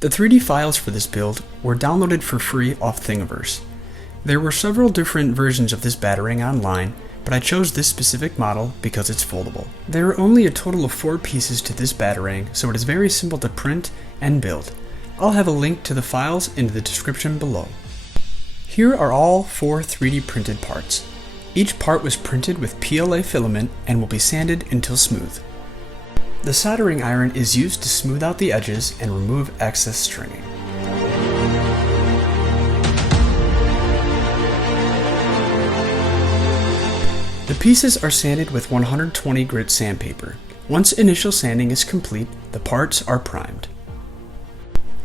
The 3D files for this build were downloaded for free off Thingiverse. There were several different versions of this Batarang online, but I chose this specific model because it's foldable. There are only a total of 4 pieces to this Batarang, so it is very simple to print and build. I'll have a link to the files in the description below. Here are all 4 3D printed parts. Each part was printed with PLA filament and will be sanded until smooth. The soldering iron is used to smooth out the edges and remove excess stringing. The pieces are sanded with 120 grit sandpaper. Once initial sanding is complete, the parts are primed.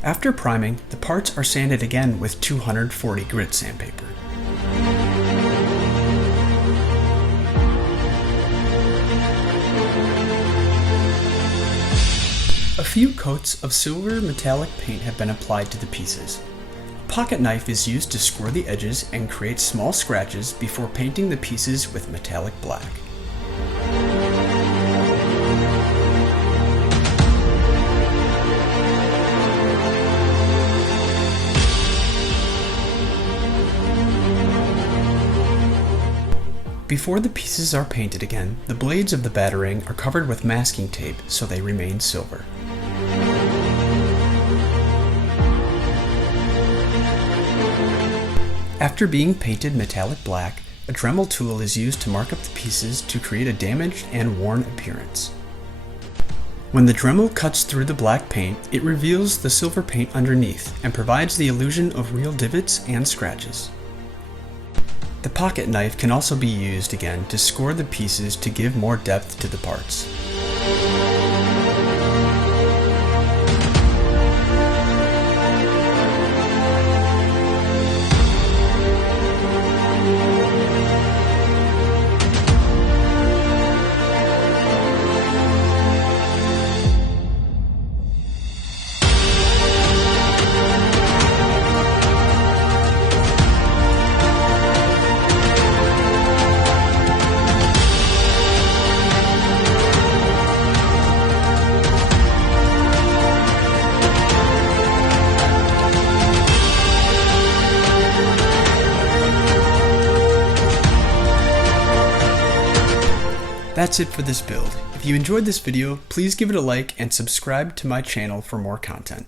After priming, the parts are sanded again with 240 grit sandpaper. A few coats of silver metallic paint have been applied to the pieces. A pocket knife is used to score the edges and create small scratches before painting the pieces with metallic black. Before the pieces are painted again, the blades of the Batarang are covered with masking tape so they remain silver. After being painted metallic black, a Dremel tool is used to mark up the pieces to create a damaged and worn appearance. When the Dremel cuts through the black paint, it reveals the silver paint underneath and provides the illusion of real divots and scratches. The pocket knife can also be used again to score the pieces to give more depth to the parts. That's it for this build. If you enjoyed this video, please give it a like and subscribe to my channel for more content.